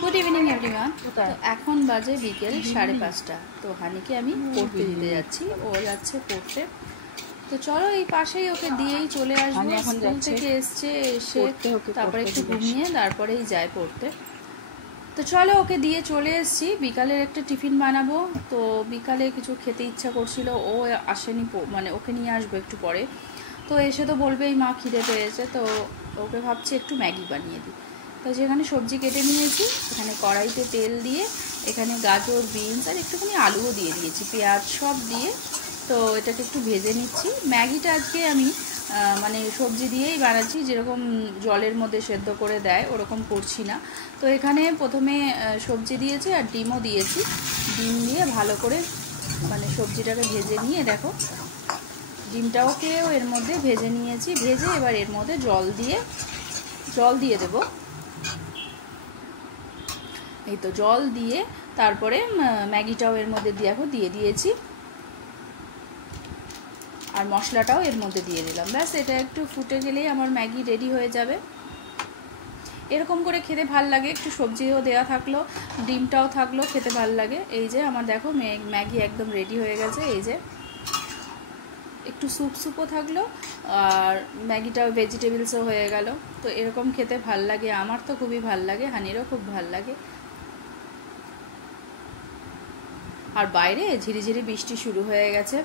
Good evening everyone. তো এখন বাজে বিকেল 5:30। তো হানিকে আমি পড়তে দিতে যাচ্ছি, ও যাচ্ছে পড়তে। তো চলো এই পাশেই ওকে দিয়েই চলে আসবো। স্কুল থেকে এসে তারপরে একটু ঘুমিয়ে তারপরেই যায় পড়তে। তো চলো ওকে দিয়ে চলে এসেছি। বিকালের একটা টিফিন বানাবো। তো বিকালে কিছু খেতে ইচ্ছা করছিল, ও আসেনি, মানে ওকে নিয়ে আসবো একটু পরে। তো এসে তো বলবেই মা খিদে পেয়েছে, তো ওকে ভাবছি একটু ম্যাগি বানিয়ে দিই। তো যেখানে সবজি কেটে নিয়েছি, এখানে কড়াইতে তেল দিয়ে এখানে গাজর, বিনস আর একটুখানি আলুও দিয়ে দিয়েছি, পেঁয়াজ সব দিয়ে। তো এটাকে একটু ভেজে নিচ্ছি। ম্যাগিটা আজকে আমি মানে সবজি দিয়েই বানাচ্ছি, যেরকম জলের মধ্যে সেদ্ধ করে দেয় ওরকম করছি না। তো এখানে প্রথমে সবজি দিয়েছি আর ডিমও দিয়েছি। ডিম দিয়ে ভালো করে মানে সবজিটাকে ভেজে নিয়ে দেখো ডিমটাকেও এর মধ্যে ভেজে নিয়েছি। ভেজে এবার এর মধ্যে জল দিয়ে দেব। এই তো জল দিয়ে তারপরে ম্যাগিটাও এর মধ্যে দিয়ে দিয়েছি আর মশলাটাও এর মধ্যে দিয়ে দিলাম। ব্যাস এটা একটু ফুটে গেলেই আমার ম্যাগি রেডি হয়ে যাবে। এরকম করে খেতে ভাল লাগে, একটু সবজিও দেওয়া থাকলো, ডিমটাও থাকলো, খেতে ভাল লাগে। এই যে আমার দেখো ম্যাগি একদম রেডি হয়ে গেছে। এই যে একটু স্যুপও থাকলো আর ম্যাগিটাও ভেজিটেবলসও হয়ে গেল। তো এরকম খেতে ভাল লাগে, আমার তো খুবই ভাল লাগে, হানিরও খুব ভাল লাগে। আর বাইরে ঝিরিঝিরি বৃষ্টি শুরু হয়ে গেছে।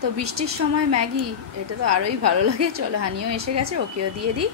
তো বৃষ্টির সময় ম্যাগি এটা তো আরোই ভালো লাগে। চলো হানিও এসে গেছে, ওকেও দিয়ে দিই।